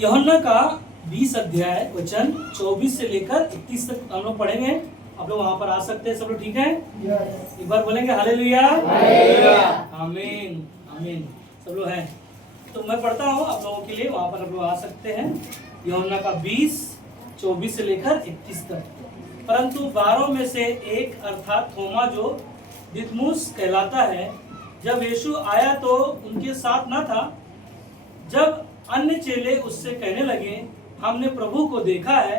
यूहन्ना का 20 अध्याय वचन 24 से लेकर 31 तक हम लोग पढ़ेंगे। आप लोग वहां पर आ सकते हैं। सब लोग ठीक है? एक बार बोलेंगे हालेलुया, आमीन आमीन। सब लोग हैं तो मैं पढ़ता हूँ आप लोगों के लिए, वहां पर आप लोग आ सकते हैं। यूहन्ना का 20 24 से लेकर 31 तक। परंतु 12 में से एक अर्थात थोमा जो दिदमुस कहलाता है, जब यीशु आया तो उनके साथ न था। जब अन्य चेले उससे कहने लगे हमने प्रभु को देखा है,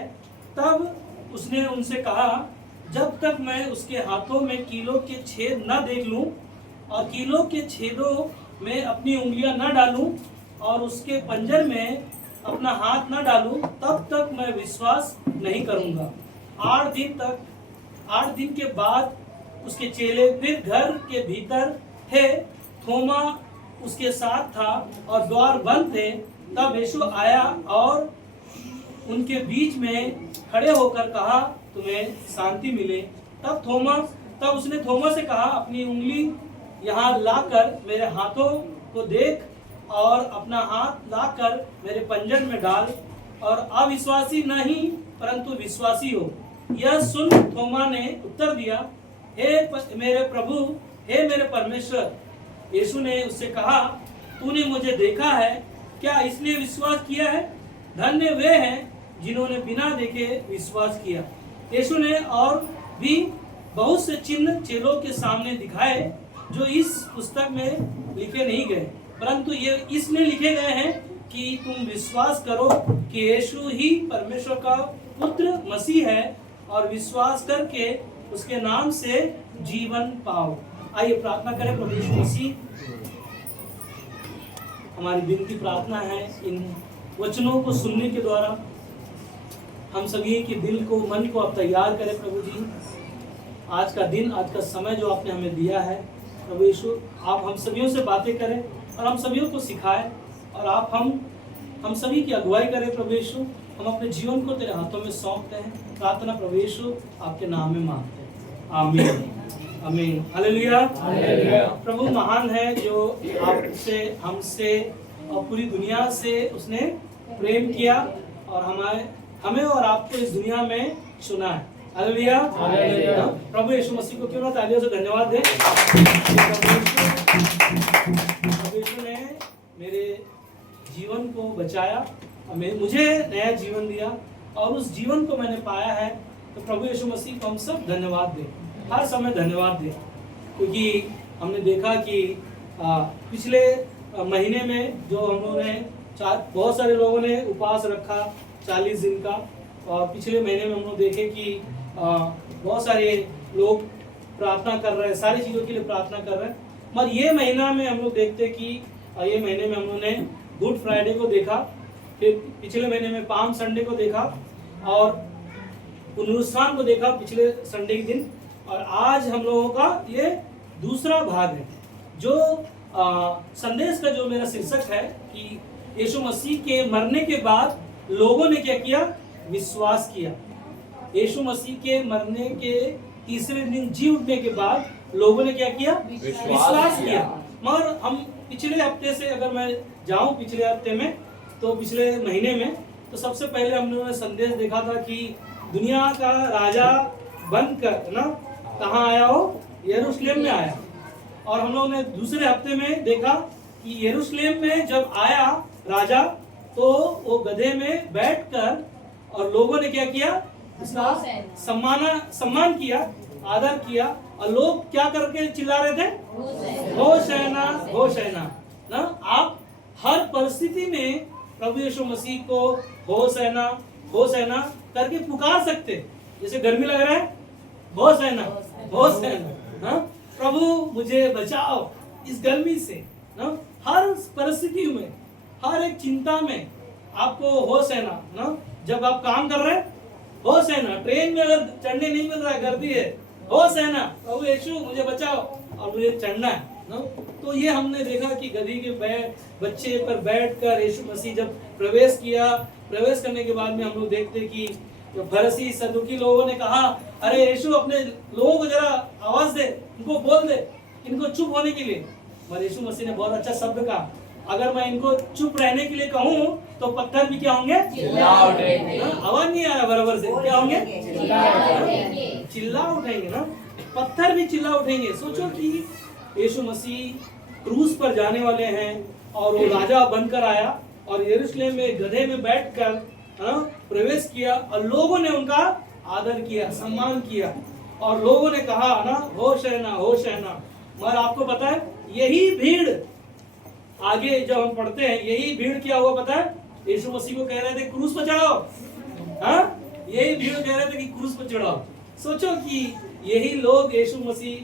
तब उसने उनसे कहा जब तक मैं उसके हाथों में कीलों के छेद न देख लूं और कीलों के छेदों में अपनी उंगलियां न डालूं और उसके पंजर में अपना हाथ न डालूं, तब तक मैं विश्वास नहीं करूंगा। 8 दिन के बाद उसके चेले फिर घर के भीतर थे। थोमा उसके साथ था और द्वार बंद थे। तब यीशु आया और उनके बीच में खड़े होकर कहा तुम्हें शांति मिले। तब उसने थोमा से कहा अपनी उंगली यहाँ लाकर मेरे हाथों को देख और अपना हाथ लाकर मेरे पंजर में डाल और अविश्वासी नहीं परंतु विश्वासी हो। यह सुन थोमा ने उत्तर दिया हे मेरे प्रभु, हे मेरे परमेश्वर। यीशु ने उससे कहा तूने मुझे देखा है, क्या इसलिए विश्वास किया है? धन्य वे हैं जिन्होंने बिना देखे विश्वास किया। यीशु ने और भी बहुत से चिन्ह चेलों के सामने दिखाए जो इस पुस्तक में लिखे नहीं गए, परंतु ये इसमें लिखे गए हैं कि तुम विश्वास करो कि यीशु ही परमेश्वर का पुत्र मसीह है और विश्वास करके उसके नाम से जीवन पाओ। आइए प्रार्थना करें। प्रभु यीशु मसीह, हमारी विनती प्रार्थना है इन वचनों को सुनने के द्वारा हम सभी के दिल को, मन को आप तैयार करें। प्रभु जी, आज का दिन, आज का समय जो आपने हमें दिया है, प्रभु यीशु आप हम सभी से बातें करें और हम सभी को सिखाएं और आप हम सभी की अगुवाई करें। प्रभु यीशु, हम अपने जीवन को तेरे हाथों में सौंपते हैं। प्रार्थना प्रभु यीशु आपके नाम में मांगते हैं, आमीन आमीन हालेलुया। प्रभु महान है जो आपसे, हमसे और पूरी दुनिया से उसने प्रेम किया और हमें और आपको इस दुनिया में चुना है। हालेलुया। प्रभु यीशु मसीह को क्यों ना तालियों से धन्यवाद दें। प्रभु यीशु ने मेरे जीवन को बचाया, मुझे नया जीवन दिया और उस जीवन को मैंने पाया है। तो प्रभु यीशु मसीह को हम सब धन्यवाद दें, हर समय धन्यवाद दें, क्योंकि हमने देखा कि पिछले महीने में जो हम लोगों ने बहुत सारे लोगों ने उपवास रखा 40 दिन का, और पिछले महीने में हम लोग देखे कि बहुत सारे लोग प्रार्थना कर रहे हैं, सारी चीज़ों के लिए प्रार्थना कर रहे हैं। मगर ये महीना में हम लोग देखते कि ये महीने में हम लोगों ने गुड फ्राइडे को देखा, फिर पिछले महीने में पाम संडे को देखा और पुनरुत्थान को देखा पिछले संडे के दिन, और आज हम लोगों का ये दूसरा भाग है। जो संदेश का जो मेरा शीर्षक है कि यीशु मसीह के मरने के बाद लोगों ने क्या किया? विश्वास किया। यीशु मसीह के मरने के तीसरे दिन जी उठने के बाद लोगों ने क्या किया? विश्वास किया। मगर हम पिछले हफ्ते से अगर मैं जाऊं पिछले हफ्ते में, तो पिछले महीने में, तो सबसे पहले हम लोगों ने संदेश देखा था कि दुनिया का राजा बनकर ना कहाँ आया हो? यरूशलेम में आया। और हम लोगों ने दूसरे हफ्ते में देखा कि यरूशलेम में जब आया राजा, तो वो गधे में बैठकर और लोगों ने क्या किया? उसका सम्मान किया, आदर किया, और लोग क्या करके चिल्ला रहे थे? होशाना होशाना ना। आप हर परिस्थिति में प्रभु यीशु मसीह को होशाना होशाना करके पुकार सकते। जैसे गर्मी लग रहा है, होशाना होशाना ना, प्रभु मुझे बचाओ इस गर्मी से ना। हर परिस्थिति में, हर एक चिंता में आपको होशाना ना। जब आप काम कर रहे हैं, होशाना। ट्रेन में अगर चढ़ने नहीं मिल रहा है, गर्मी है, होशाना प्रभु यीशु मुझे बचाओ और मुझे चढ़ना है ना। तो ये हमने देखा कि गधी के बच्चे पर बैठकर यीशु मसीह जब प्रवेश किया, प्रवेश करने के बाद में हम लोग देखते कि जो फरीसी सदुकी लोगों ने कहा अरे यीशु अपने लोगों को जरा आवाज दे, इनको बोल दे, इनको चुप होने के लिए। पर यीशु मसीह ने बहुत अच्छा शब्द कहा, अगर मैं इनको चुप रहने के लिए कहूँ तो पत्थर भी क्या होंगे? चिल्ला उठेंगे। आवाज नहीं आ रहा बराबर से, क्या होंगे? चिल्ला उठेंगे ना, पत्थर भी चिल्ला उठेंगे। सोचो कि यीशु मसीह क्रूस पर जाने वाले हैं और वो राजा बनकर आया और यरूशलेम में गधे में बैठकर प्रवेश किया और लोगों ने उनका आदर किया, सम्मान किया और लोगों ने कहा ना, होशैना होशैना। मगर आपको पता है यही भीड़, आगे जब हम पढ़ते हैं यही भीड़ क्या हुआ पता है? यीशु मसीह को कह रहे थे क्रूस पर चढ़ाओ। यही भीड़ कह रहे थे कि क्रूस पर चढ़ाओ। सोचो कि यही लोग यीशु मसीह,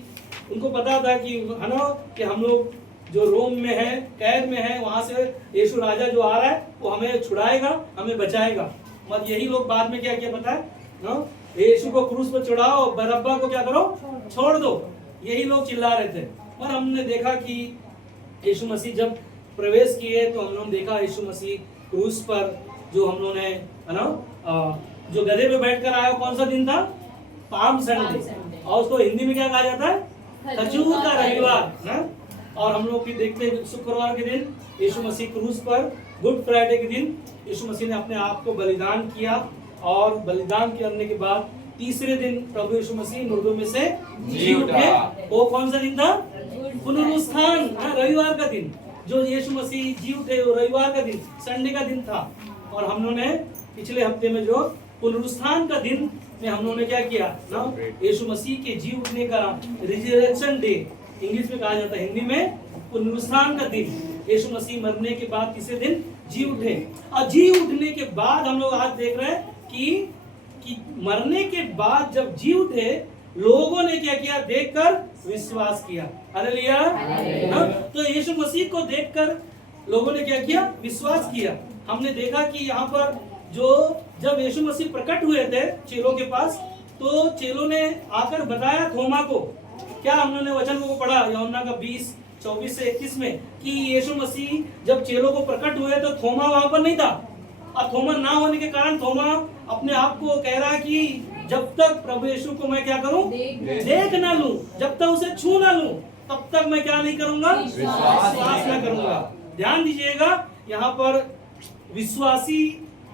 उनको पता था कि है ना कि हम लोग जो रोम में है, कैद में है, वहां से यीशु राजा जो आ रहा है वो हमें छुड़ाएगा, हमें बचाएगा। मगर यही लोग बाद में क्या किया पता है ना? यीशु को क्रूस पर चढ़ाओ, बरअब्बा को क्या करो? छोड़ दो। यही लोग चिल्ला रहे थे। और हमने देखा कि यीशु मसीह जब प्रवेश किए तो हम लोगों ने देखा यीशु मसीह क्रूस पर, जो हम लोगों ने है ना जो गधे पे बैठकर आया, कौन सा दिन था? Palm Sunday. और उसको हिंदी में क्या कहा जाता है? खजूर का रविवार ना। और हम लोग की देखते हैं शुक्रवार के दिन यीशु मसीह क्रूस पर, गुड फ्राइडे के दिन यीशु मसीह ने अपने आप को बलिदान किया और बलिदान करने के बाद तीसरे दिन प्रभु यीशु मसीह मुर्दों में से जी उठे। वो कौन सा दिन था? पुनरुत्थान, रविवार का दिन जो यीशु मसीह जी उठे, वो रविवार का दिन, संडे का दिन था। और हम लोगों ने पिछले हफ्ते में जो पुनरुत्थान का दिन में हम लोगों ने क्या किया ना, यीशु मसीह के जी उठने का रिजरेक्शन डे इंग्लिश में कहा जाता है, हिंदी में पुनरुत्थान का दिन। यीशु मसीह मरने के बाद तीसरे दिन जी उठे। और जी उठने के बाद हम लोग आज देख रहे हैं कि मरने के बाद जब जी उठे, लोगों ने क्या किया? देखकर विश्वास किया। हालेलुया। तो यीशु मसीह को देखकर लोगों ने क्या किया? विश्वास किया। हमने देखा कि यहाँ पर जो जब यीशु मसीह प्रकट हुए थे चेलों के पास, तो चेलों ने आकर बताया थोमा को, क्या हम लोगों ने वचन को पढ़ा यूहन्ना का 20:24 से 21 में कि यीशु मसीह जब चेलों को प्रकट हुए तो थोमा वहां पर नहीं था। और थोमा ना होने के कारण थोमा अपने आप को कह रहा है कि जब तक प्रभु यीशु को मैं क्या करूं? देख ना लूं, जब तक उसे छू ना लूं, तब तक मैं क्या नहीं करूंगा? विश्वास ना करूंगा। ध्यान दीजिएगा, यहाँ पर विश्वासी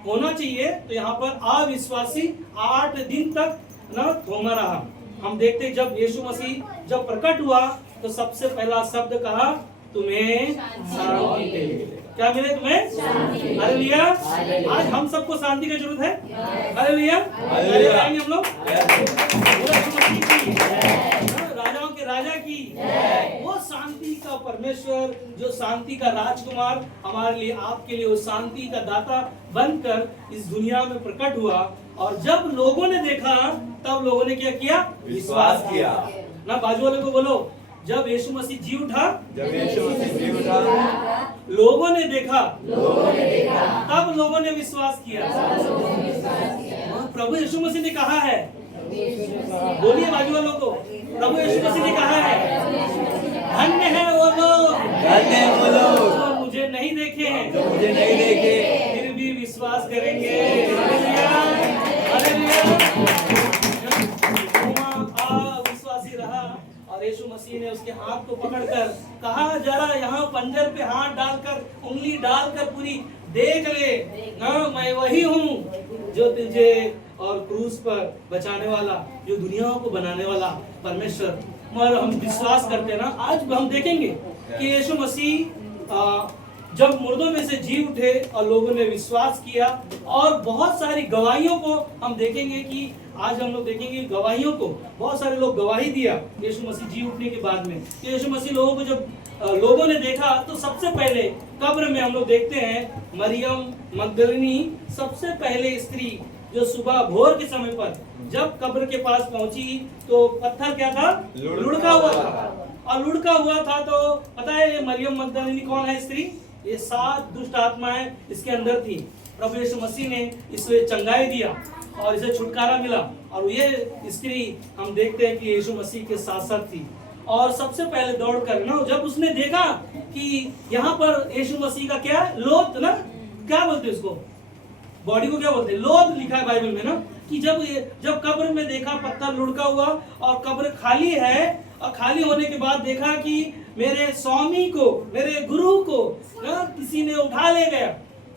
होना चाहिए, तो यहाँ पर अविश्वासी 8 दिन तक ना थोमा रहा। हम देखते जब यीशु मसीह जब प्रकट हुआ तो सबसे पहला शब्द कहा, तुम्हें शांति मिले। क्या मिले? तुम्हें। हालेलुया। आज हम सबको शांति की जरूरत है। हालेलुया। हम लोग राजाओं के राजा की वो शांति का परमेश्वर, जो शांति का राजकुमार हमारे लिए, आपके लिए वो शांति का दाता बनकर इस दुनिया में प्रकट हुआ। और जब लोगों ने देखा तब लोगों ने क्या किया? विश्वास किया ना। बाजू वाले को बोलो, जब यीशु मसीह जी उठा, लोगों ने देखा, तब लोगों ने विश्वास किया। प्रभु यीशु मसीह ने कहा है, बोलिए बाजू वालों को, प्रभु यीशु मसीह ने कहा है, धन्य है वो लोग जो मुझे नहीं देखे हैं, फिर भी विश्वास करेंगे। अविश्वासी रहा और यीशु मसीह ने उसके हाथ को पकड़कर कहा, जरा यहाँ पंजर पे हाथ डालकर, उंगली डालकर पूरी देख ले ना, मैं वही हूँ जो तुझे और क्रूस पर बचाने वाला, जो दुनियाओं को बनाने वाला परमेश्वर। मगर हम विश्वास करते हैं ना, आज हम देखेंगे कि यीशु मसीह जब मुर्दों में से जी उठे और लोगों ने विश्वास किया, और बहुत सारी गवाहियों को हम देखेंगे कि आज हम लोग देखेंगे गवाहियों को, बहुत सारे लोग गवाही दिया यीशु मसीह जी उठने के बाद में। यीशु मसीह लोगों को जब लोगों ने देखा तो सबसे पहले कब्र में हम लोग देखते हैं मरियम मगदलिनी सबसे पहले स्त्री, जो सुबह भोर के समय पर जब कब्र के पास पहुंची तो पत्थर क्या था? लुढ़का हुआ था। और लुढ़का हुआ था तो पता है ये मरियम मगदलिनी कौन है स्त्री? ये 7 दुष्ट आत्माएं इसके अंदर थी। प्रभु यीशु मसीह ने इसे चंगाई दिया और इसे छुटकारा मिला, और ये स्त्री हम देखते हैं कि यीशु मसीह के साथ साथ थी। और सबसे पहले दौड़कर ना, जब उसने देखा कि यहाँ पर यीशु मसीह का क्या लोथ ना, क्या बोलते हैं उसको, बॉडी को क्या बोलते हैं? लोथ लिखा है बाइबल में ना, कि जब कब्र में देखा पत्थर लुढ़का हुआ और कब्र खाली है, और खाली होने के बाद देखा कि मेरे स्वामी को, मेरे गुरु को किसी ने उठा ले गया।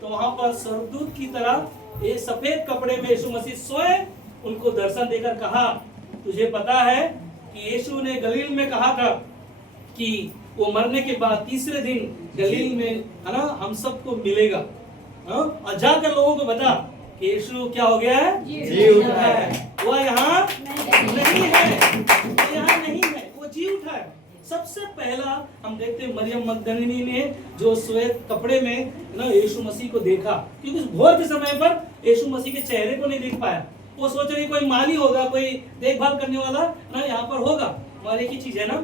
तो वहां पर स्वर्गदूत की तरह ये सफेद कपड़े में यीशु मसीह स्वयं उनको दर्शन देकर कहा, तुझे पता है कि यीशु ने गलील में कहा था कि वो मरने के बाद तीसरे दिन गलील में है ना हम सबको मिलेगा। और जाकर लोगों को बता कि यीशु क्या हो गया है, जी उठा है। वो यहाँ नहीं है, वो यहाँ नहीं है, वो जी उठा है। सबसे पहला हम देखते हैं मरियम मगदलिनी ने जो श्वेत कपड़े में ना यीशु मसीह को देखा, क्योंकि भोर के समय पर यीशु मसीह के चेहरे को नहीं देख पाया। वो सोच रहे कोई माली होगा, कोई देखभाल करने वाला ना यहाँ पर होगा। और एक ही चीज है ना,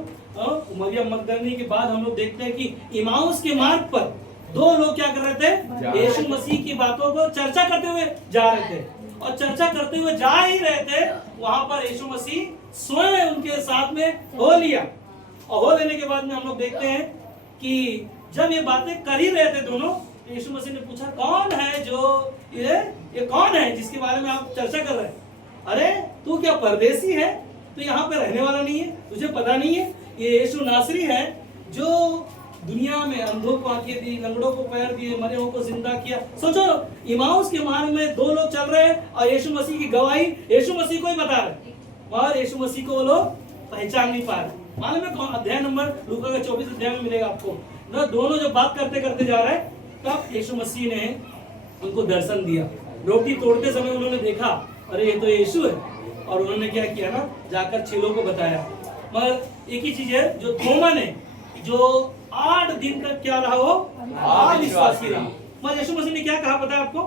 मरियम मगदलिनी के बाद हम लोग देखते हैं कि इमाउस के मार्ग पर दो लोग क्या कर रहे थे, यीशु मसीह की बातों को चर्चा करते हुए जा रहे थे। और चर्चा करते हुए जा ही रहे थे, वहां पर यीशु मसीह स्वयं उनके साथ में हो लिया। और हो लेने के बाद में हम लोग देखते हैं कि जब ये बातें कर ही रहे थे दोनों, यीशु मसीह ने पूछा, कौन है जो ये कौन है जिसके बारे में आप चर्चा कर रहे हैं? अरे तू क्या परदेसी है? तो यहाँ पे रहने वाला नहीं है? तुझे पता नहीं है ये यीशु नासरी है जो दुनिया में अंधों को आंखें दी, लंगड़ों को पैर दिए, मरे हुओं को जिंदा किया। सोचो, इमाउस के मार्ग में दो लोग चल रहे हैं और यीशु मसीह की गवाही यीशु मसीह को ही बता रहे, और यीशु मसीह को वो लोग पहचान नहीं पा रहे। मालूम है कौन? अध्याय नंबर लूका का 24 अध्याय में मिलेगा आपको ना। दोनों जब बात करते करते जा रहे हैं, तब यीशु मसीह ने उनको दर्शन दिया। रोटी तोड़ते समय उन्होंने देखा, अरे ये तो यीशु है। और उन्होंने क्या किया ना, जाकर चेलों को बताया। मगर एक ही चीज है, जो थोमा ने जो 8 दिन तक क्या रहा, वो अविश्वासी रहा। मगर यीशु मसीह ने क्या कहा पता है आपको?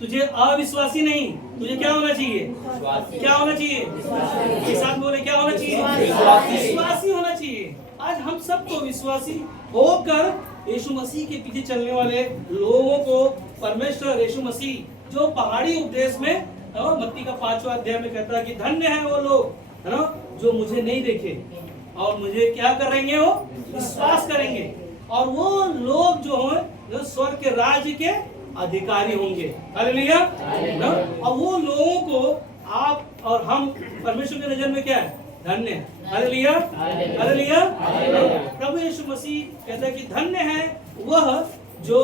तुझे अविश्वासी नहीं, तुझे क्या होना चाहिए? क्या होना चाहिए? एक साथ बोले, क्या होना चाहिए? विश्वासी होना चाहिए। आज हम सबको विश्वासी होकर यीशु मसीह के पीछे चलने वाले लोगों को परमेश्वर यीशु मसीह जो पहाड़ी उपदेश में मत्ती का 5वां अध्याय में कहता है कि धन्य है वो लोग, है ना, जो मुझे नहीं देखे और मुझे क्या करेंगे, वो विश्वास करेंगे, और वो लोग जो हैं जो स्वर्ग के राज्य के अधिकारी होंगे। हालेलुया। और वो लोगों को आप और हम परमेश्वर की नजर में क्या है? धन्य है। Hallelujah, hallelujah. प्रभु यीशु मसीह कहता है कि धन्य है वह जो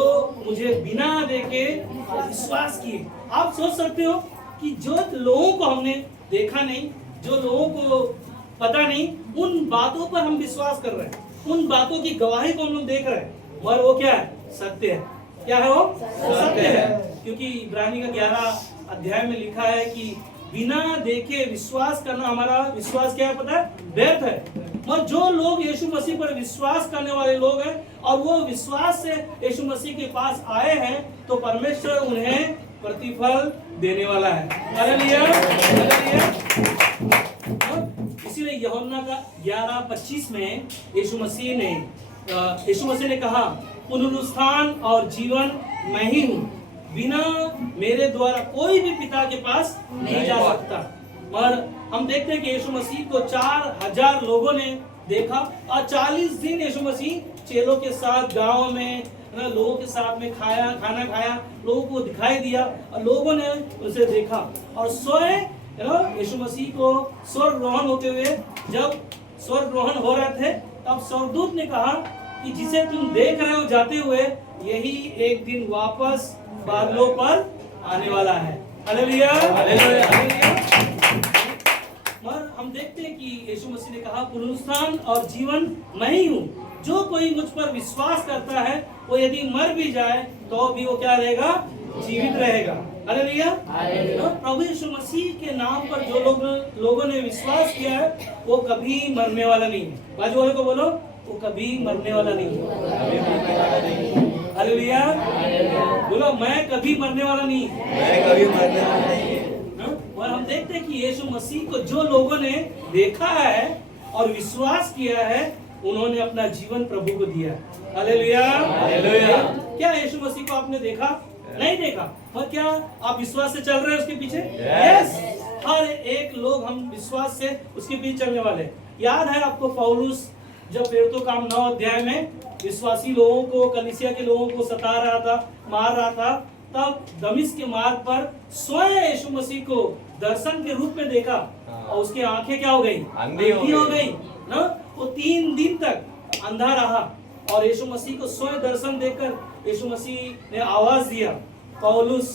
मुझे बिना देखे विश्वास किए। आप सोच सकते हो कि जो लोगों को हमने देखा नहीं, जो लोगों को पता नहीं, उन बातों पर हम विश्वास कर रहे हैं, उन बातों की गवाही को हम लोग देख रहे हैं, मगर वो क्या है? सत्य है। क्या है वो? सत्य है। क्योंकि इब्रानी का 11 अध्याय में लिखा है कि बिना देखे विश्वास करना, हमारा विश्वास क्या है पता है? व्यर्थ है। और जो लोग यीशु मसीह पर विश्वास करने वाले लोग हैं और वो विश्वास से यीशु मसीह के पास आए हैं, तो परमेश्वर उन्हें प्रतिफल देने वाला है। Hallelujah, hallelujah. इसीलिए यूहन्ना का 11:25 में यीशु मसीह ने कहा, पुनरुत्थान और जीवन मैं ही हूँ, बिना मेरे द्वारा कोई भी पिता के पास नहीं जा सकता। और हम देखते हैं कि यीशु मसीह को 4000 लोगों ने देखा और 40 दिन यीशु मसीह चेलों के साथ गांव में लोगों के साथ में खाना खाया, लोगों को दिखाई दिया और लोगों ने उसे देखा। और स्वयं यीशु मसीह को स्वर्ग ग्रहण होते हुए, जब स्वर्ग ग्रहण हो रहे थे, तब स्वर्गदूत ने कहा कि जिसे तुम देख रहे हो जाते हुए, यही एक दिन वापस बादलों पर आने वाला है। Hallelujah, hallelujah, hallelujah. हम देखते हैं कि यीशु मसीह ने कहा, पुनरुत्थान और जीवन मैं ही हूँ, जो कोई मुझ पर विश्वास करता है वो यदि मर भी जाए तो भी वो क्या रहेगा? जीवित रहेगा। हालेलुया। प्रभु यीशु मसीह के नाम पर जो लोगों ने विश्वास किया है वो कभी मरने वाला नहीं है। बाजू वाले को बोलो, वो कभी मरने वाला नहीं है। हालेलुया, बोलो, मैं कभी मरने वाला नहीं, मैं कभी मरने वाला नहीं। और हम देखते हैं कि यीशु मसीह को जो लोगों ने देखा है और विश्वास किया है, उन्होंने अपना जीवन प्रभु को दिया। Hallelujah, hallelujah. क्या यीशु मसीह को आपने देखा? नहीं देखा, और क्या आप विश्वास से चल रहे हैं उसके पीछे? यस। हर एक लोग हम विश्वास से उसके पीछे चलने वाले। याद है आपको पौलुस जब प्रेरितों का 9 अध्याय में विश्वासी लोगों को, कलीसिया के लोगों को सता रहा था, मार रहा था, तब दमिश्क के मार्ग पर स्वयं यीशु मसीह को दर्शन के रूप में देखा और उसकी आंखें क्या हो गई? अंधी हो गई ना। वो 3 दिन तक अंधा रहा और यीशु मसीह को स्वयं दर्शन देकर यीशु मसीह ने आवाज दिया, पौलुस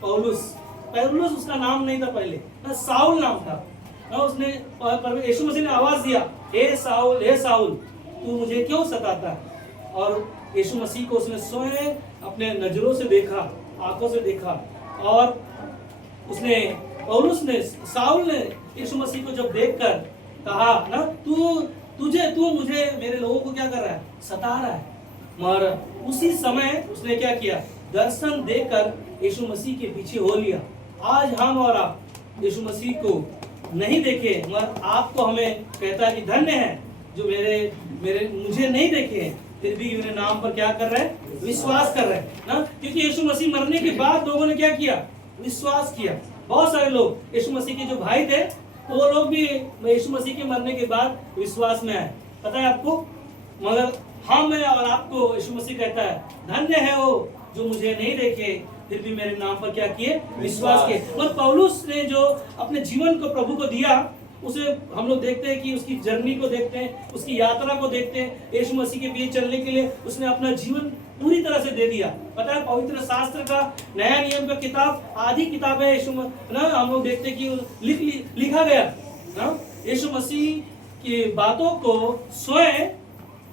पौलुस। पौलुस उसका नाम नहीं था पहले, साउल नाम था। उसने यीशु मसीह ने आवाज दिया, हे साउल तू मुझे क्यों सताता है। और यीशु मसीह को उसने स्वयं अपने नजरों से देखा, आंखों से देखा। और उसने पौलुस ने, साउल ने यीशु मसीह को जब देखकर कहा ना, तू मुझे, मेरे लोगों को क्या कर रहा है, सता रहा है। मगर उसी समय उसने क्या किया, दर्शन देकर यीशु मसीह के पीछे हो लिया। आज हम और आप यीशु मसीह को नहीं देखे, मगर आपको हमें कहता है कि धन्य है जो मुझे नहीं देखे हैं, फिर भी मेरे नाम पर क्या कर रहे हैं, विश्वास कर रहे हैं ना। क्योंकि यीशु मसीह मरने के बाद लोगों ने क्या किया, विश्वास किया। बहुत सारे लोग यीशु मसीह के जो भाई थे, तो वो लोग भी यीशु मसीह के मरने के बाद विश्वास में आए, पता है आपको। मगर हम और आपको यीशु मसीह कहता है, धन्य है वो जो मुझे नहीं देखे, फिर भी मेरे नाम पर क्या किए, विश्वास किए। और पौलुस ने जो अपने जीवन को प्रभु को दिया, उसे हम लोग देखते हैं कि उसकी जर्नी को देखते हैं, उसकी यात्रा को देखते हैं। यीशु मसीह के पीछे चलने के लिए उसने अपना जीवन पूरी तरह से दे दिया। पता है, पवित्र शास्त्र का नया नियम का किताब, आधी किताब है यीशु ना, हम लोग देखते हैं कि लिखा गया ना, यीशु मसीह की बातों को स्वयं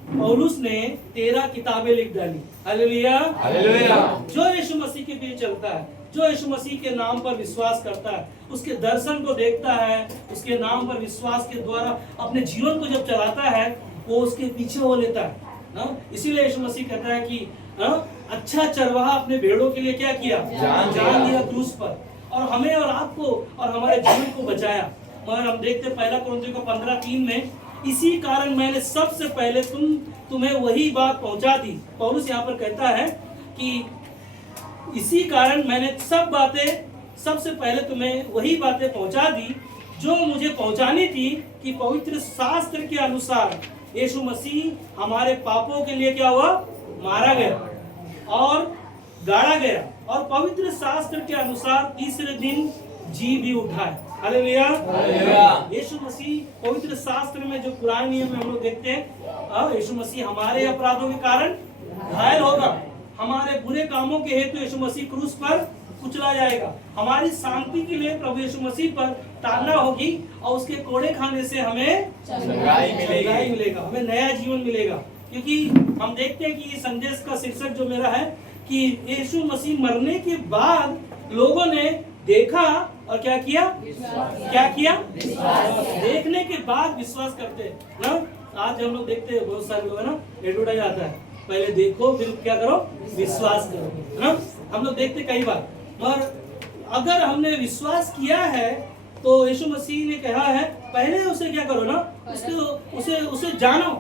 पौलुस ने 13 किताबें लिख डाली। Hallelujah, hallelujah. जो यीशु मसीह के पीछे चलता है, जो यीशु मसीह के नाम पर विश्वास करता है, उसके दर्शन को देखता है, उसके नाम पर विश्वास के द्वारा अपने जीवन को जब चलाता है, वो उसके पीछे हो लेता है ना। इसीलिए यीशु मसीह कहता है कि अच्छा चरवाहा अपने भेड़ों के लिए क्या किया, जान दिया क्रूस पर, और हमें और आपको और हमारे जीवन को बचाया। मगर हम देखते 1 कुरिन्थियों 15:3 में, इसी कारण मैंने सबसे पहले तुम्हें वही बात पहुंचा दी। पौलुस यहाँ पर कहता है कि इसी कारण मैंने सबसे पहले तुम्हें वही बातें पहुंचा दी जो मुझे पहुंचानी थी, कि पवित्र शास्त्र के अनुसार यीशु मसीह हमारे पापों के लिए क्या हुआ, मारा गया और गाड़ा गया, और पवित्र शास्त्र के अनुसार तीसरे दिन जी भी उठा है। हालेलुया। यीशु मसीह पवित्र शास्त्र में जो पुराने नियम में हम लोग देखते हैं, यीशु मसीह हमारे अपराधों के कारण घायल होगा, हमारे बुरे कामों के हेतु यीशु मसीह क्रूस पर कुचला जाएगा, हमारी शांति के लिए प्रभु यीशु मसीह पर ताड़ना होगी, और उसके कोड़े खाने से हमें चंगाई मिलेगा, हमें नया जीवन मिलेगा। क्योंकि हम देखते हैं कि संदेश का शीर्षक जो मेरा है कि यीशु मसीह मरने के बाद लोगों ने देखा और क्या किया, देखने के बाद विश्वास करते ना। आज हम लोग देखते हैं बहुत सारे लोग है ना, एडवर्टाइज आता है, पहले देखो फिर क्या करो, विश्वास करो, है ना। हम लोग देखते कई बार, मगर अगर हमने विश्वास किया है तो यीशु मसीह ने कहा है पहले उसे क्या करो ना, उसे जानो,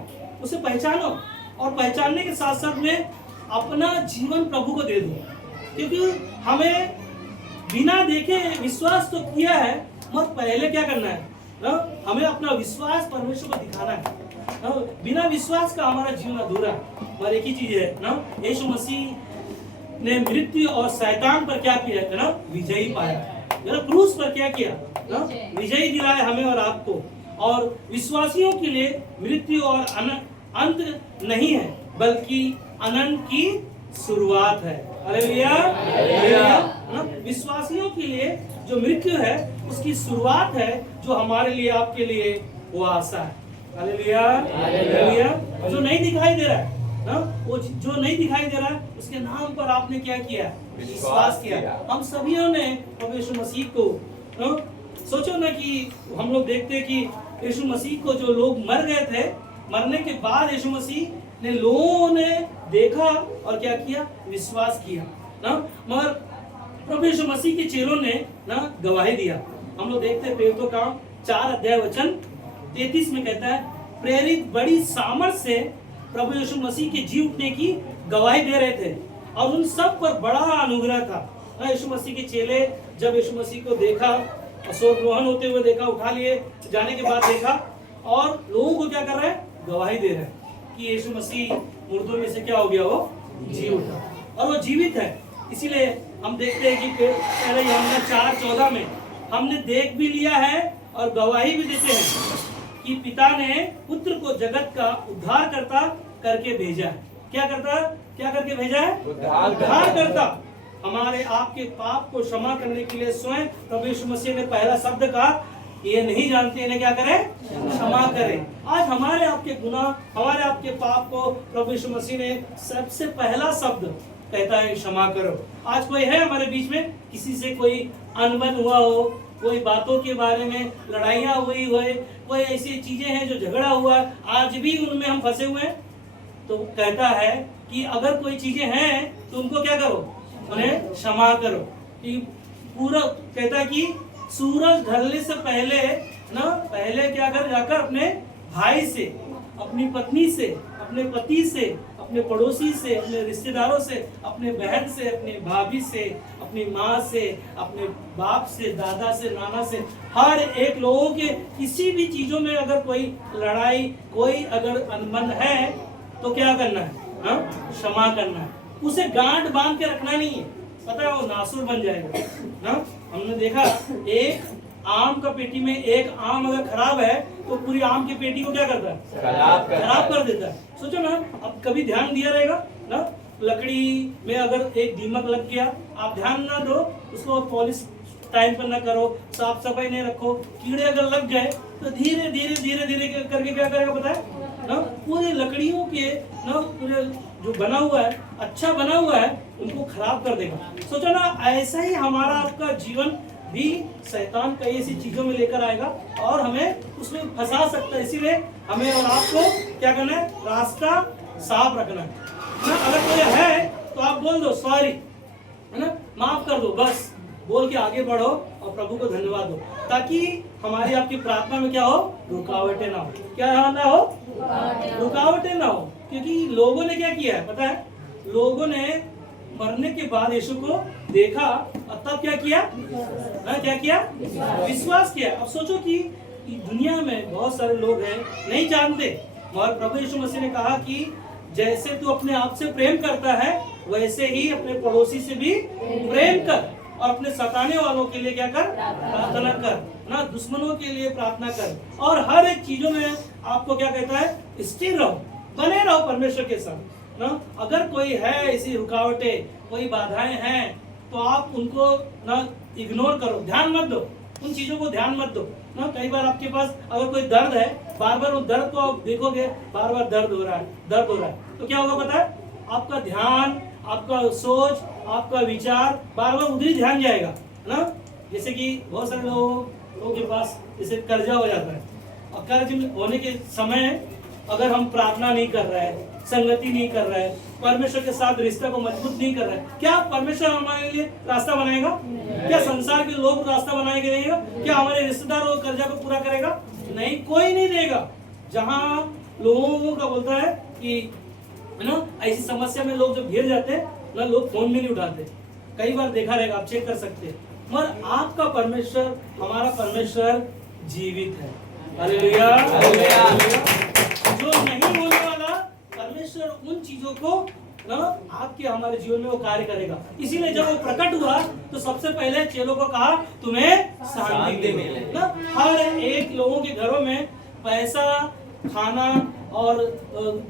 उसे पहचानो, और पहचानने के साथ साथ में अपना जीवन प्रभु को दे दो। क्योंकि हमें बिना देखे विश्वास तो किया है, मगर पहले क्या करना है ना, हमें अपना विश्वास परमेश्वर को दिखाना है ना। बिना विश्वास का हमारा जीवन अधूरा है। और एक ही चीज है ना, यीशु मसीह ने मृत्यु और शैतान पर क्या किया है ना, विजयी पाया ना, क्रूस पर क्या किया ना, विजयी दिलाया हमें और आपको। और विश्वासियों के लिए मृत्यु और अंत नहीं है, बल्कि अनंत की शुरुआत है। Hallelujah, hallelujah. विश्वासियों के लिए जो मृत्यु है उसकी शुरुआत है, जो हमारे लिए आपके लिए वो आशा है। Hallelujah, hallelujah. जो नहीं दिखाई दे रहा है ना, वो जो नहीं दिखाई दे रहा है, उसके नाम पर आपने क्या किया, विश्वास किया। हम सभी ने प्रभु यीशु मसीह को सोचो ना कि हम लोग देखते हैं कि यीशु मसीह को जो लोग मर गए थे, मरने के बाद यीशु मसीह ने लोगों ने देखा और क्या किया, विश्वास किया ना। मगर प्रभु यीशु मसीह के चेलों ने ना गवाही दिया। हम लोग देखते हैं प्रेरितों का 4:33 में कहता है, प्रेरित बड़ी सामर्थ से प्रभु यीशु मसीह के जी उठने की गवाही दे रहे थे, और उन सब पर बड़ा अनुग्रह था। यीशु मसीह के चेले जब यीशु मसीह को देखा, स्वर्गरोहण होते हुए देखा, उठा लिए जाने के बाद देखा, और लोगों को क्या कर रहा है, गवाही दे रहा है कि यीशु मसीह मुर्दों में से क्या हो गया, वो जी उठा, और वो जीवित है। इसीलिए हम देखते हैं कि पहले यूहन्ना 4:14 में हमने देख भी लिया है और गवाही भी देते हैं कि पिता ने पुत्र को जगत का उद्धार करता करके भेजा है। क्या करके भेजा है? उद्धार करता। हमारे आपके पाप को क्षमा करने के लिए स्वयं प्रभु यीशु मसीह ने पहला शब्द कहा, ये नहीं जानते इन्हें क्या करें? क्षमा करें। आज हमारे आपके गुनाह, हमारे आपके पाप को प्रभु यीशु मसीह ने सबसे पहला शब्द कहता है क्षमा करो। आज कोई है हमारे बीच में किसी से कोई अनबन हुआ हो, कोई बातों के बारे में लड़ाइयाँ हुई हो, कोई ऐसी चीजें हैं जो झगड़ा हुआ, आज भी उनमें हम फंसे हुए हैं, तो कहता है कि अगर कोई चीजें हैं तो उनको क्या करो? उन्हें क्षमा करो। कि पूरा कहता है कि सूरज ढलने से पहले पहले क्या कर जाकर अपने भाई से, अपनी पत्नी से, अपने पति से, अपने पड़ोसी से, अपने रिश्तेदारों से, अपने बहन से, अपने भाभी से, अपनी माँ से, अपने बाप से, दादा से, नाना से, हर एक लोगों के किसी भी चीजों में अगर कोई लड़ाई, कोई अगर अनबन है तो क्या करना है? क्षमा करना है। उसे गांठ बांध के रखना नहीं है, पता है वो नासुर बन जाएगा ना। हमने देखा एक आम का पेटी में एक आम अगर खराब है तो पूरी आम की पेटी को क्या करता है? खराब कर देता है। सोचो ना, अब कभी ध्यान दिया रहेगा ना, लकड़ी में अगर एक दीमक लग गया, आप ध्यान ना दो, उसको पॉलिश टाइम पर ना करो, साफ सफाई नहीं रखो, कीड़े अगर लग गए तो धीरे धीरे करके क्या करेगा पता है ना? पूरी लकड़ियों के ना, पूरे जो बना हुआ है, अच्छा बना हुआ है, उनको खराब कर देगा। सोचो ना, ऐसा ही हमारा आपका जीवन भी शैतान कई ऐसी चीजों में लेकर आएगा और हमें उसमें फंसा सकता है। इसीलिए हमें और आपको क्या करना है? रास्ता साफ रखना है ना। अगर कोई है तो आप बोल दो सॉरी, है ना, माफ कर दो, बस बोल के आगे बढ़ो और प्रभु को धन्यवाद दो, ताकि हमारी आपकी प्रार्थना में क्या हो? रुकावटें ना हो। क्या ना हो? रुकावटें ना हो। क्योंकि लोगों ने क्या किया है पता है? लोगों ने मरने के बाद यीशु को देखा और तब क्या किया? क्या किया? विश्वास किया। अब सोचो कि दुनिया में बहुत सारे लोग हैं नहीं जानते, मगर प्रभु यीशु मसीह ने कहा कि जैसे तू अपने आप से प्रेम करता है वैसे ही अपने पड़ोसी से भी प्रेम कर, और अपने सताने वालों के लिए क्या कर? प्रार्थना कर ना, दुश्मनों के लिए प्रार्थना कर, और हर एक चीजों में आपको क्या कहता है? स्थिर रहो, बने रहो परमेश्वर के साथ ना। अगर कोई है ऐसी रुकावटें, कोई बाधाएं हैं, तो आप उनको ना इग्नोर करो, ध्यान मत दो, उन चीजों को ध्यान मत दो ना। कई बार आपके पास अगर कोई दर्द है, बार बार उस दर्द को आप देखोगे, बार बार दर्द हो रहा है, तो क्या होगा पता है? आपका ध्यान, आपका सोच, आपका विचार बार बार उधर ही ध्यान जाएगा ना। जैसे कि बहुत सारे लोगों के पास जैसे कर्जा हो जाता है, और कर्ज होने के समय अगर हम प्रार्थना नहीं कर रहे हैं, संगति नहीं कर रहे हैं, परमेश्वर के साथ रिश्ता को मजबूत नहीं कर रहे हैं, क्या परमेश्वर हमारे लिए रास्ता बनाएगा? क्या संसार के लोग रास्ता बनाएंगे? नहीं। क्या हमारे रिश्तेदार वो कर्जा को पूरा करेगा? नहीं, कोई नहीं देगा। जहाँ लोगों का बोलता है कि है ना, ऐसी समस्या में लोग जब घिर जाते हैं ना, लोग फोन भी नहीं उठाते। कई बार देखा रहेगा, आप चेक कर सकते हैं। मगर आपका परमेश्वर, हमारा परमेश्वर जीवित है। हालेलुया, जो नहीं होने वाला परमेश्वर उन चीजों को ना आपके हमारे जीवन में वो कार्य करेगा। इसीलिए जब वो प्रकट हुआ तो सबसे पहले चेलों को कहा तुम्हें शांति मिले ना। हर एक लोगों के घरों में पैसा, खाना और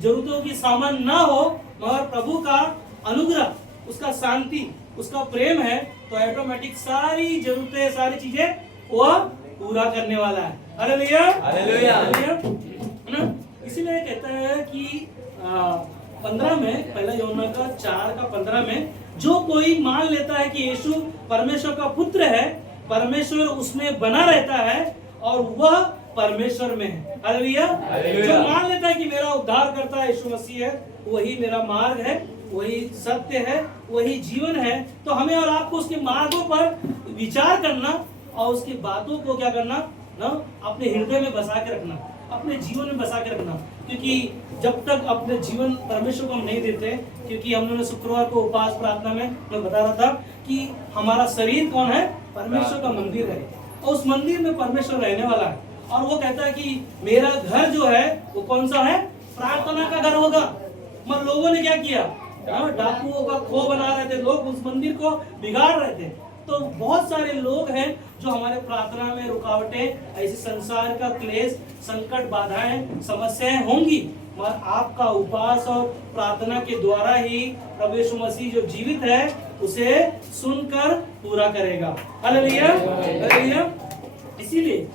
जरूरतों की सामान ना हो, मगर प्रभु का अनुग्रह, उसका शांति, उसका प्रेम है, तो ऑटोमेटिक सारी जरूरतें, सारी चीजें वो पूरा करने वाला है। हालेलुया, हालेलुया, है ना। इसीलिए कहता है कि 15 में, पहला यूहन्ना का 4:15 में, जो कोई मान लेता है कि यीशु परमेश्वर का पुत्र है, परमेश्वर उसमें बना रहता है और वह परमेश्वर में है। हालेलुया। जो मान लेता है कि मेरा उद्धार करता है यीशु मसीह है, वही मेरा मार्ग है, वही सत्य है, वही जीवन है, तो हमें और आपको उसके मार्गों पर विचार करना और उसकी बातों को क्या करना ना, अपने हृदय में बसा के रखना, अपने जीवन में बसा के रखना। क्योंकि जब तक अपने जीवन परमेश्वर को हम नहीं देते, क्योंकि हमने शुक्रवार को उपवास प्रार्थना में मैं बता रहा था कि हमारा शरीर कौन है? परमेश्वर का मंदिर है, और उस मंदिर में परमेश्वर रहने वाला है। और वो कहता है कि मेरा घर जो है वो कौन सा है? प्रार्थना का घर होगा। मगर लोगों ने क्या किया? डाकुओं का खो बना रहे थे, लोग उस मंदिर को बिगाड़ रहे थे। तो बहुत सारे लोग हैं जो हमारे प्रार्थना में रुकावटें, ऐसे संसार का क्लेश, संकट, बाधाएं, समस्याएं होंगी, मगर आपका उपवास और प्रार्थना के द्वारा ही प्रभु यीशु मसीह जो जीवित है उसे सुनकर पूरा करेगा। Hallelujah, hallelujah. इसीलिए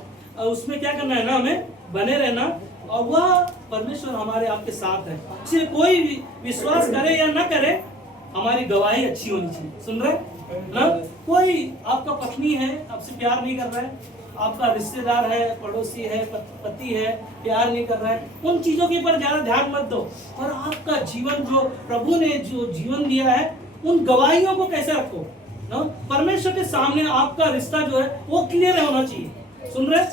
उसमें क्या करना है ना, हमें बने रहना, और वह परमेश्वर हमारे आपके साथ है। इसलिए कोई भी विश्वास करे या ना करे, हमारी गवाही अच्छी होनी चाहिए। सुन रहे ना? कोई आपका पत्नी है, आपसे प्यार नहीं कर रहा है, आपका रिश्तेदार है, पड़ोसी है, पति है, प्यार नहीं कर रहा है, उन चीजों के ऊपर ज्यादा ध्यान मत दो। और आपका जीवन जो प्रभु ने जो जीवन दिया है, उन गवाहियों को कैसे रखो ना? परमेश्वर के सामने आपका रिश्ता जो है वो क्लियर होना चाहिए। सुन रहे?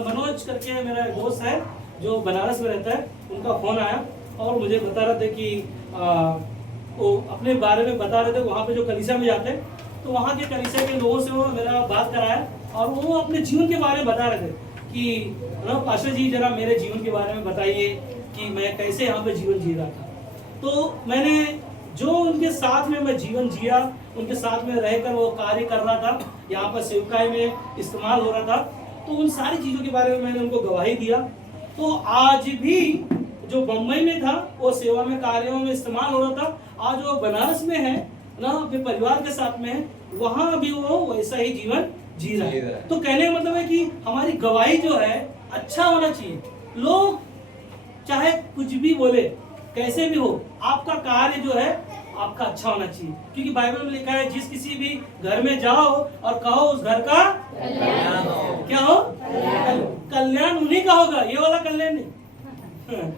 मनोज करके मेरा दोस्त है जो बनारस में रहता है, उनका फोन आया और मुझे बता रहे थे कि वो अपने बारे में बता रहे थे, वहाँ पे जो कलीसिया में जाते हैं तो वहाँ के कलीसिया के लोगों से वो मेरा बात कराया और वो अपने जीवन के बारे में बता रहे थे कि पास्टर जी जरा मेरे जीवन के बारे में बताइए कि मैं कैसे यहाँ पे जीवन जी रहा था। तो मैंने जो उनके साथ में मैं जीवन जिया, उनके साथ में रहकर वो कार्य कर रहा था, यहाँ पर सेवकाई में इस्तेमाल हो रहा था, तो उन सारी चीज़ों के बारे में मैंने उनको गवाही दिया। तो आज भी जो बम्बई में था वो सेवा में कार्यों में इस्तेमाल हो रहा था, आज वो बनारस में है ना, अपने परिवार के साथ में है, वहाँ भी वो वैसा ही जीवन जी रहा है। तो कहने का मतलब है कि हमारी गवाही जो है अच्छा होना चाहिए। लोग चाहे कुछ भी बोले, कैसे भी हो, आपका कार्य जो है आपका अच्छा होना चाहिए, क्योंकि बाइबल में लिखा है जिस किसी भी घर में जाओ और कहो उस घर का कल्याण हो। क्या हो? कल्याण उन्हीं का होगा, ये वाला कल्याण नहीं।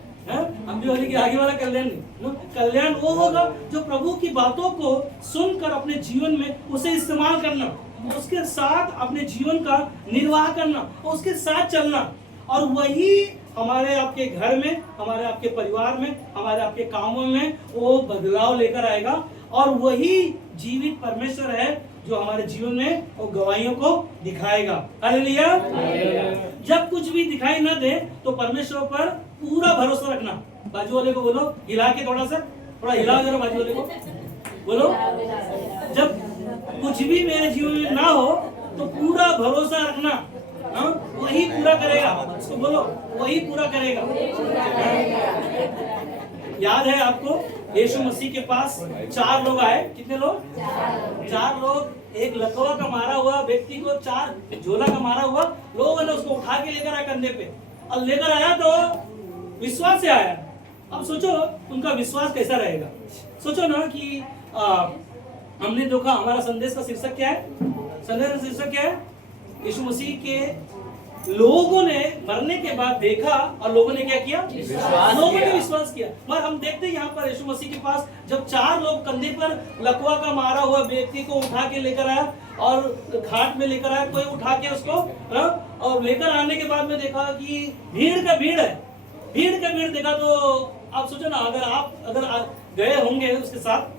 हम भी बोले कि आगे वाला कल्याण नहीं, कल्याण वो होगा जो प्रभु की बातों को सुनकर अपने जीवन में उसे इस्तेमाल करना, उसके साथ अपने जीवन का निर्वाह करना, उसके साथ चलना, और वही हमारे आपके घर में, हमारे आपके परिवार में, हमारे आपके कामों में वो बदलाव लेकर आएगा। और वही जीवित परमेश्वर है जो हमारे जीवन में वो गवाहियों को दिखाएगा। हालेलुया। जब कुछ भी दिखाई ना दे तो परमेश्वर पर पूरा भरोसा रखना। बाजू वाले को बोलो, हिला के थोड़ा हिला जरा बाजू वाले को बोलो, जब कुछ भी मेरे जीवन में ना हो तो पूरा भरोसा रखना, वही पूरा करेगा। उसको बोलो वही पूरा करेगा। याद है आपको, यीशु मसीह के पास 4 लोग आए। कितने लोग? 4 लोग। एक लकवा का मारा हुआ व्यक्ति को 4 झोला का मारा हुआ लोगों ने उसको उठा के लेकर आया कंधे पे, और लेकर आया तो विश्वास से आया। अब सोचो उनका विश्वास कैसा रहेगा। सोचो ना कि हमने देखा, हमारा संदेश का शीर्षक क्या है? संदेश का शीर्षक क्या है? यीशु मसीह के लोगों ने मरने के बाद देखा और लोगों ने क्या किया? लोगों ने विश्वास किया। मगर हम देखते हैं यहाँ पर यीशु मसीह के पास जब 4 लोग कंधे पर लकवा का मारा हुआ व्यक्ति को उठा के लेकर आया और घाट में लेकर आया, कोई उठा के उसको और लेकर आने के बाद में देखा कि भीड़ का भीड़ है। भीड़ का भीड़ देखा तो आप सोचो ना, अगर गए होंगे उसके साथ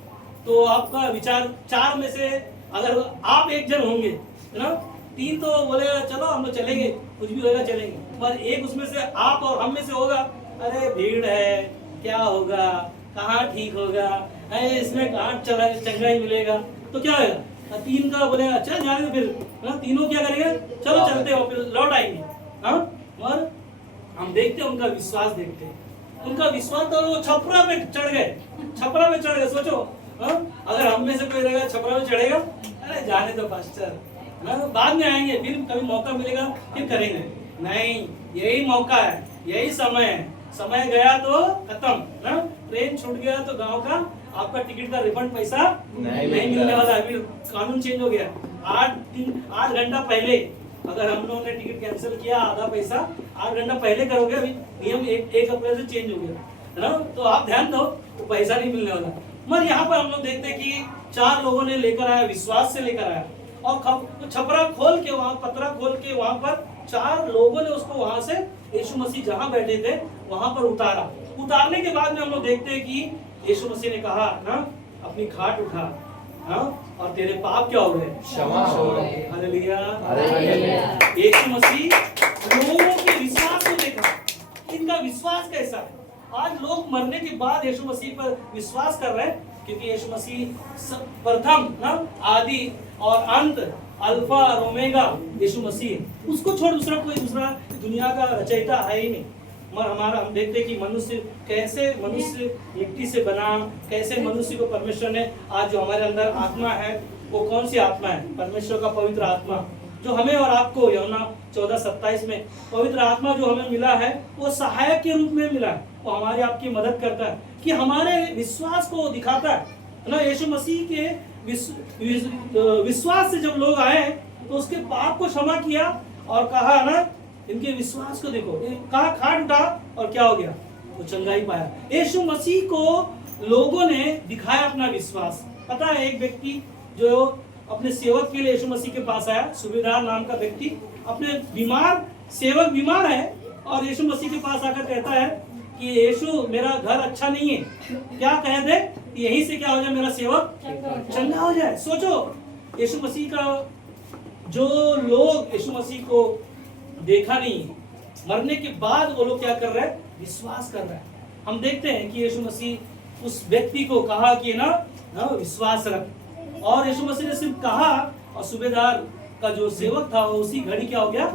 तो आपका विचार 4 में से अगर आप एक जन होंगे ना, 3 तो बोलेगा चलो हम लोग चलेंगे, कुछ भी होगा चलेंगे, पर एक उसमें से आप और हम में से होगा, अरे भीड़ है, क्या होगा, कहाँ ठीक होगा, इसमें कहाँ चंगा ही मिलेगा, तो क्या होगा? 3 का बोलेगा चल जाने, फिर तीनों क्या करेंगे? चलो चलते हो, फिर लौट आएंगे। और हम देखते हैं उनका विश्वास, देखते हैं उनका विश्वास। तो वो छपरा पे चढ़ गए। सोचो अगर हम में से कोई रहेगा छपरा पे चढ़ेगा, अरे जाने दो पास्टर, बाद में आएंगे, फिर कभी मौका मिलेगा फिर करेंगे। नहीं, यही मौका है, यही समय है। समय गया तो खत्म ना, ट्रेन छूट गया तो गांव का आपका टिकट का रिफंड पैसा नहीं मिलने वाला। अभी कानून चेंज हो गया। 8 घंटा पहले अगर हम लोगों ने टिकट कैंसिल किया, आधा पैसा 8 घंटा पहले करोगे। अभी नियम 1 अप्रैल से चेंज हो गया है ना, तो आप ध्यान दो, तो पैसा नहीं मिलने वाला। मगर यहाँ पर हम लोग देखते हैं कि 4 लोगों ने लेकर आया, विश्वास से लेकर आया, और छपरा खोल के, वहां पतरा खोल के, वहां पर 4 लोगों ने उसको वहां से यीशु मसीह जहां बैठे थे वहां पर उतारा। उतारने के बाद में हम लोग देखते हैं कि यीशु मसीह ने कहा ना, अपनी खाट उठा, और तेरे पाप क्या हो गए? क्षमा हो गए। हालेलुया। यीशु मसीह लोगों के विश्वास को देखा, इनका विश्वास कैसा है। आज लोग मरने के बाद यीशु मसीह पर विश्वास कर रहे हैं, क्योंकि यीशु मसीह प्रथम ना आदि और अंत, अल्फा और ओमेगा यीशु मसीह। उसको छोड़ दूसरा कोई दूसरा दुनिया का रचयिता है ही नहीं। मगर हमारा हम देखते हैं कि मनुष्य मिट्टी से बना, कैसे मनुष्य को परमेश्वर ने आज जो हमारे अंदर आत्मा है, वो कौन सी आत्मा है? परमेश्वर का पवित्र आत्मा जो हमें और आपको यूहन्ना 14:27 में पवित्र आत्मा जो हमें मिला है, वो सहायक के रूप में मिला है। वो हमारी आपकी मदद करता है कि हमारे विश्वास को दिखाता है ना। यीशु मसीह के विश्वास से जब लोग आए तो उसके पाप को क्षमा किया और कहा ना, इनके विश्वास को देखो, कहा खाट उठा और क्या हो गया? वो चंगाई पाया। यीशु मसीह को लोगों ने दिखाया अपना विश्वास। पता है, एक व्यक्ति जो अपने सेवक के लिए यीशु मसीह के पास आया, सूबेदार नाम का व्यक्ति, अपने सेवक बीमार है और यीशु मसीह के पास आकर कहता है कि यीशु मेरा घर अच्छा नहीं है, क्या कह दे यहीं से क्या हो जाए, मेरा सेवक चंगा हो जाए। सोचो, यीशु मसीह का जो लोग यीशु मसीह को देखा नहीं, मरने के बाद वो लोग क्या कर रहे हैं? विश्वास कर रहे हैं। हम देखते हैं कि यीशु मसीह उस व्यक्ति को कहा कि ना विश्वास रख, और यीशु मसीह ने सिर्फ कहा और सूबेदार का जो सेवक था वो उसी घड़ी क्या हो गया?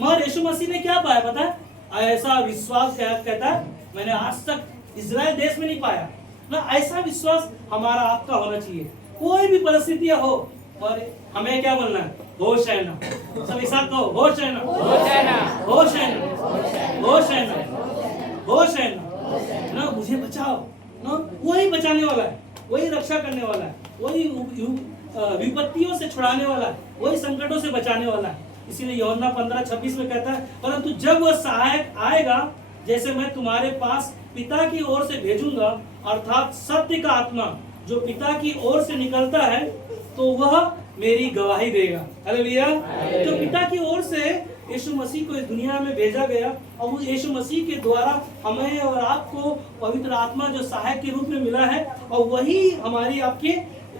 मगर यीशु मसीह ने क्या पाया पता है? ऐसा विश्वास कहता है मैंने आज तक इजराइल देश में नहीं पाया ना। ऐसा विश्वास हमारा आपका होना चाहिए। कोई भी परिस्थितियां हो और हमें क्या बोलना है? होश है ना। सब एक साथ कहो, होश है ना, होश है ना, होश है ना, होश है ना, होश है ना। मुझे बचाओ ना, वही बचाने वाला है, वही रक्षा करने वाला है, वही विपत्तियों से छुड़ाने वाला है, वही संकटों से बचाने वाला है। इसीलिए यूहन्ना 15:26 में कहता है, परंतु जब वह सहायक आएगा, जैसे मैं तुम्हारे पास पिता की ओर से भेजूंगा, अर्थात सत्य का आत्मा जो पिता की ओर से निकलता है, तो वह मेरी गवाही देगा। हालेलुया। जो पिता की ओर से यीशु मसीह को इस दुनिया में भेजा गया और उस यीशु मसीह के द्वारा हमें और आपको पवित्र आत्मा जो सहायक के रूप में मिला है, और वही हमारी आपकी,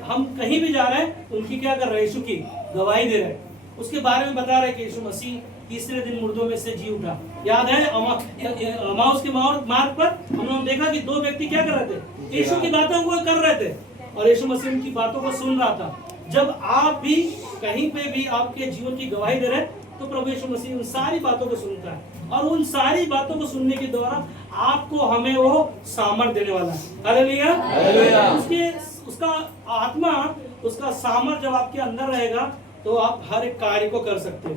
हम कहीं भी जा रहे हैं उनकी क्या कर रहे हैं? यीशु की गवाही दे रहे हैं। उसके बारे में बता रहे हैं कि यीशु मसीह तीसरे दिन मुर्दों में से जी उठा। याद है अमाउस के मार्ग पर हम लोगों ने देखा कि दो व्यक्ति क्या कर रहे थे? यीशु की बातों को कर रहे थे और यीशु मसीह उनकी बातों को सुन रहा था। जब आप भी कहीं पे भी आपके जीवन की गवाही दे रहे हैं तो प्रभु यीशु मसीह उन सारी बातों को सुनता है और उन सारी बातों को सुनने के द्वारा आपको हमें वो सामर्थ देने वाला है। हालेलुया। उसका आत्मा, उसका सामर्थ जब आपके अंदर रहेगा तो आप हर एक कार्य को कर सकते हो।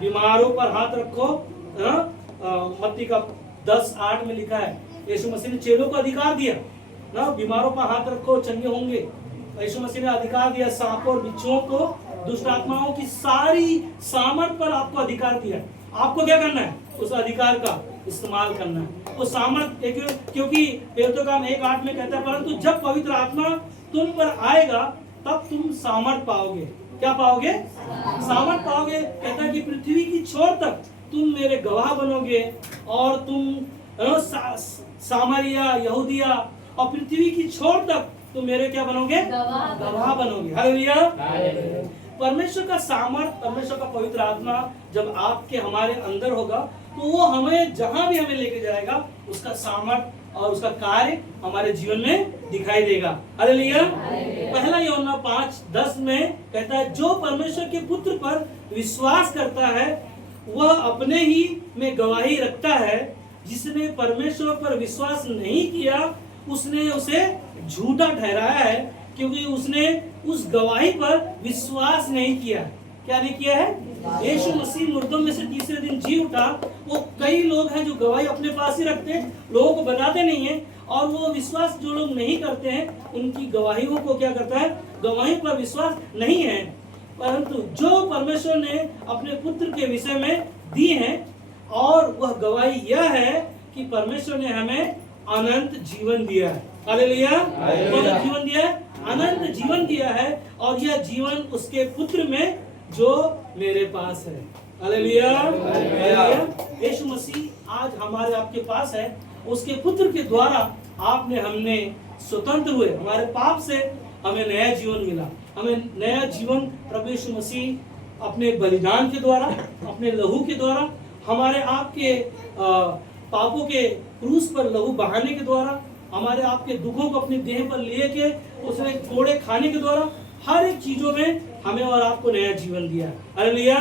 बीमारों पर हाथ रखो, मत्ती का 10:8 में लिखा है, यीशु मसीह ने चेलों को अधिकार दिया ना, बीमारों पर हाथ रखो चंगे होंगे। यीशु मसीह ने अधिकार दिया सांपों और बिच्छुओं को, दुष्ट आत्माओं की सारी सामर्थ पर आपको अधिकार दिया। आपको क्या करना है? उस अधिकार का इस्तेमाल करना है, वो सामर्थ। क्योंकि पेट्रों का 1:8 में कहता है, परंतु जब पवित्र आत्मा तुम पर आएगा तब तुम सामर्थ पाओगे। क्या पाओगे? सामर्थ पाओगे। कहता है कि पृथ्वी की छोर तक तुम मेरे गवाह बनोगे और तुम सामरिया, यहूदिया और पृथ्वी की छोर तक तुम मेरे क्या बनोगे? गवाह बनोगे। हालेलुया। परमेश्वर का सामर्थ, परमेश्वर का पवित्र आत्मा जब आपके हमारे अंदर होगा तो वो हमें जहां भी हमें लेके जाएगा, उसका सामर्थ और उसका कार्य हमारे जीवन में दिखाई देगा। हालेलुया। पहला यूहन्ना 5:10 में कहता है, जो परमेश्वर के पुत्र पर विश्वास करता है वह अपने ही में गवाही रखता है। जिसने परमेश्वर पर विश्वास नहीं किया उसने उसे झूठा ठहराया है, क्योंकि उसने उस गवाही पर विश्वास नहीं किया। क्या नहीं किया है? यीशु मसीह मुर्दों में से तीसरे दिन जी उठा। वो कई लोग हैं जो गवाही अपने पास ही रखते हैं, लोगों को बताते नहीं है, और वो विश्वास जो लोग नहीं करते हैं उनकी गवाहियों को क्या करता है? गवाही पर विश्वास नहीं है। परंतु जो परमेश्वर ने अपने पुत्र के विषय में दी है, और वह गवाही यह है कि परमेश्वर ने हमें अनंत जीवन दिया है। हालेलुया। जीवन दिया है, अनंत जीवन दिया है, और यह जीवन उसके पुत्र में जो मेरे पास है। हालेलुया। यीशु मसीह आज हमारे आपके पास है, उसके पुत्र के द्वारा हमने स्वतंत्र हुए, हमारे पाप से हमें नया जीवन मिला। हमें नया जीवन प्रभु यीशु मसीह अपने बलिदान के द्वारा, अपने लहू के द्वारा, हमारे आपके पापों के क्रूस पर लहू बहाने के द्वारा हमारे आपके दुखों को अपने देह पर लेके उसने कोड़े खाने के द्वारा हर एक चीजों में हमें और आपको नया जीवन दिया। हालेलुया।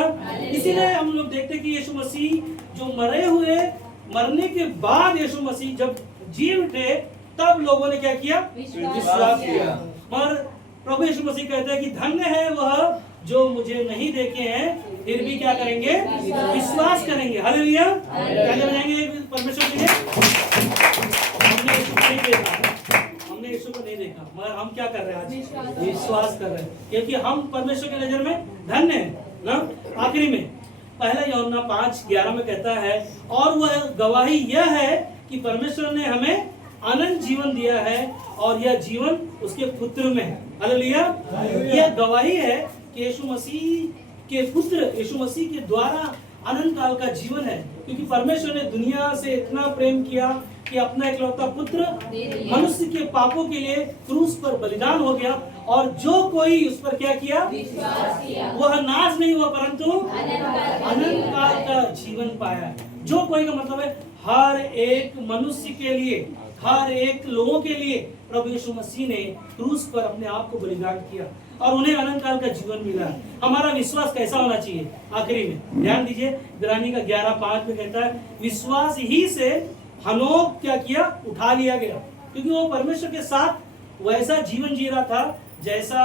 इसीलिए हम लोग देखते हैं कि यीशु मसीह जो मरे हुए, मरने के बाद यीशु मसीह जब जी उठे तब लोगों ने क्या किया? विश्वास किया। और प्रभु यीशु मसीह कहते हैं कि धन्य है वह जो मुझे नहीं देखे हैं फिर भी क्या करेंगे? विश्वास करेंगे। हालेलुया। क्या जाएंगे परमेश्वर के लिए? हमने यीशु को नहीं देखा, हमने यीशु को नहीं देखा, मगर हम क्या कर रहे हैं? आज विश्वास कर रहे हैं, क्योंकि हम परमेश्वर की नजर में धन्य हैं ना। आखिरी में पहला यूहन्ना 5:11 में कहता है, और वह गवाही यह है कि परमेश्वर ने हमें अनंत जीवन दिया है और यह जीवन उसके पुत्र में है। हालेलुया। यह गवाही है कि यीशु मसीह के पुत्र, यीशु मसीह के द्वारा अनंत काल का जीवन है, क्योंकि परमेश्वर ने दुनिया से इतना प्रेम किया कि अपना इकलौता पुत्र मनुष्य के पापों के लिए क्रूस पर बलिदान हो गया, और जो कोई उस पर क्या किया? विश्वास किया, वह नाश नहीं हुआ परंतु अनंत काल का जीवन पाया। जो कोई का मतलब है हर एक मनुष्य के लिए, हर एक लोगों के लिए प्रभु यीशु मसीह ने क्रूस पर अपने आप को बलिदान किया और उन्हें अनंत काल का जीवन मिला। हमारा विश्वास कैसा होना चाहिए? आखिरी में ध्यान दीजिए, इब्रानी का 11:5 में कहता है, विश्वास ही से हनोक क्या किया? उठा लिया गया, क्योंकि वो परमेश्वर के साथ वैसा जीवन जी रहा था जैसा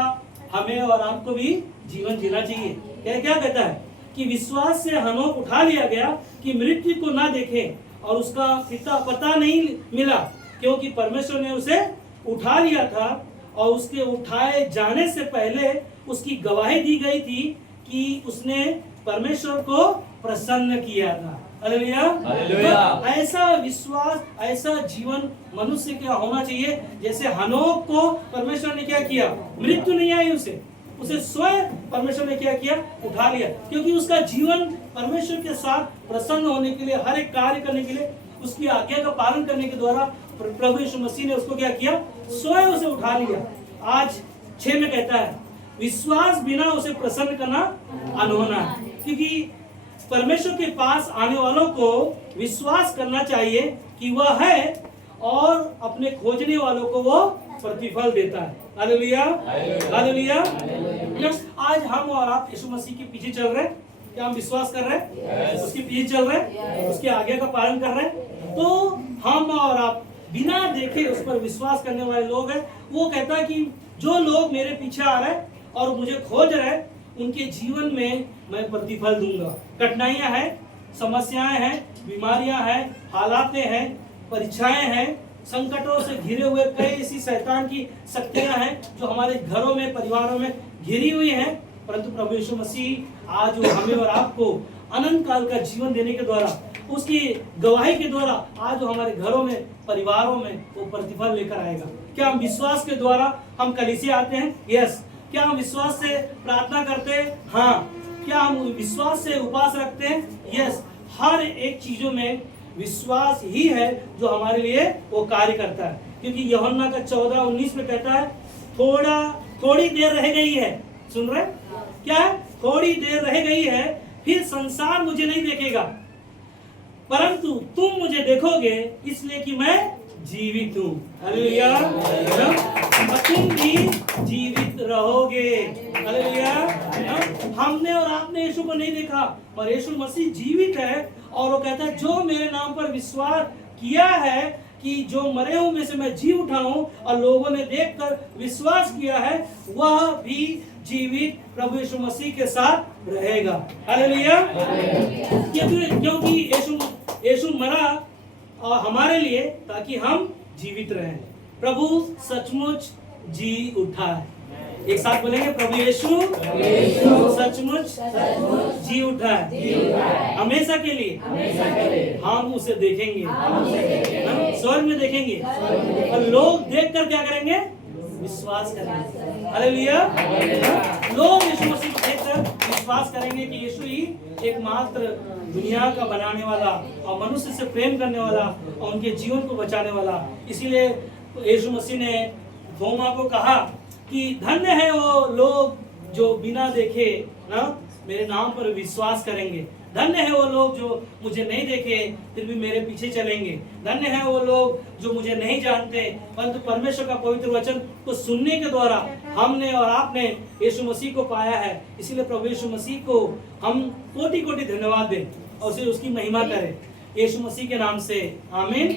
हमें और आपको भी जीवन जीना चाहिए। क्या कहता है कि विश्वास से हनोक उठा लिया गया कि मृत्यु को ना देखे, और उसका पिता पता नहीं मिला, क्योंकि परमेश्वर ने उसे उठा लिया था, और उसके उठाए जाने से पहले उसकी गवाही दी गई थी कि उसने परमेश्वर को प्रसन्न किया था। हालेलुया। ऐसा विश्वास, ऐसा जीवन मनुष्य का होना चाहिए जैसे हनोक को परमेश्वर ने क्या किया? मृत्यु नहीं आई उसे स्वयं परमेश्वर ने क्या किया? उठा लिया, क्योंकि उसका जीवन परमेश्वर के साथ प्रसन्न होने के लिए, हर एक कार्य करने के लिए, उसकी आज्ञा का पालन करने के द्वारा प्रभु यीशु मसीह ने उसको क्या किया? स्वयं उसे उठा लिया। आज 6 में कहता है, विश्वास बिना उसे प्रसन्न करना अनहोना है, क्योंकि परमेश्वर के पास आने वालों को विश्वास करना चाहिए कि वह है, और अपने खोजने वालों को वो प्रतिफल देता है। हालेलुया। हालेलुया। आज हम और आप यीशु मसीह के पीछे चल रहे हैं, क्या हम विश्वास कर रहे हैं? उसके पीछे चल रहे हैं, उसके आज्ञा का पालन कर रहे हैं, तो हम और आप बिना देखे उस पर विश्वास करने वाले लोग हैं। वो कहता है कि जो लोग मेरे पीछे आ रहे हैं और मुझे खोज रहे हैं, उनके जीवन में मैं प्रतिफल दूंगा। कठिनाइयां हैं, समस्याएं हैं, बीमारियां हैं, हालातें हैं, परीक्षाएं हैं, संकटों से घिरे हुए कई ऐसी शैतान की शक्तियां हैं जो हमारे घरों में, परिवारों में घिरी हुई हैं, परंतु प्रभु यीशु मसीह आज वो हमें और आपको अनंत काल का जीवन देने के द्वारा, उसकी गवाही के द्वारा आज वो हमारे घरों में, परिवारों में वो प्रतिफल लेकर आएगा। क्या हम विश्वास के द्वारा हम कलीसिया आते हैं? यस। क्या हम विश्वास से प्रार्थना करते हैं? हाँ। क्या हम विश्वास से उपवास रखते हैं? यस। हर एक चीजों में विश्वास ही है जो हमारे लिए वो कार्य करता है, क्योंकि यूहन्ना का 14:19 में कहता है, थोड़ी देर रह गई है। सुन रहे? क्या है? थोड़ी देर रह गई है, फिर संसार मुझे नहीं देखेगा, परंतु तुम मुझे देखोगे, इसलिए कि मैं जीवित हूँ। हालेलुया। तुम भी जीवित रहोगे। हालेलुया। हमने और आपने यीशु को नहीं देखा, पर यीशु मसीह जीवित है, और वो कहता है, जो मेरे नाम पर विश्वास किया है कि जो मरे हुए में से मैं जी उठा हूं, और लोगों ने देखकर विश्वास किया है, वह भी जीवित प्रभु यीशु मसीह के साथ रहेगा। हालेलुया। क्योंकि यीशु मरा और हमारे लिए, ताकि हम जीवित रहें। प्रभु सचमुच जी उठा है। एक साथ बोलेंगे, प्रभु यीशु सचमुच जी उठा है, हमेशा के लिए। हम उसे देखेंगे, हम स्वर्ग में देखेंगे, और लोग देखकर क्या करेंगे? विश्वास करेंगे। हालेलुया। लोग यीशु मसीह को देखकर विश्वास करेंगे कि यीशु ही एकमात्र दुनिया का बनाने वाला और मनुष्य से प्रेम करने वाला और उनके जीवन को बचाने वाला। इसीलिए यीशु मसीह ने थोमा को कहा कि धन्य है वो लोग जो बिना देखे ना मेरे नाम पर विश्वास करेंगे। धन्य है वो लोग जो मुझे नहीं देखे फिर भी मेरे पीछे चलेंगे। धन्य है वो लोग जो मुझे नहीं जानते परंतु परमेश्वर का पवित्र वचन को सुनने के द्वारा हमने और आपने यीशु मसीह को पाया है। इसीलिए प्रभु यीशु मसीह को हम कोटि कोटि धन्यवाद दें और उसे उसकी महिमा करें। यीशु मसीह के नाम से आमीन।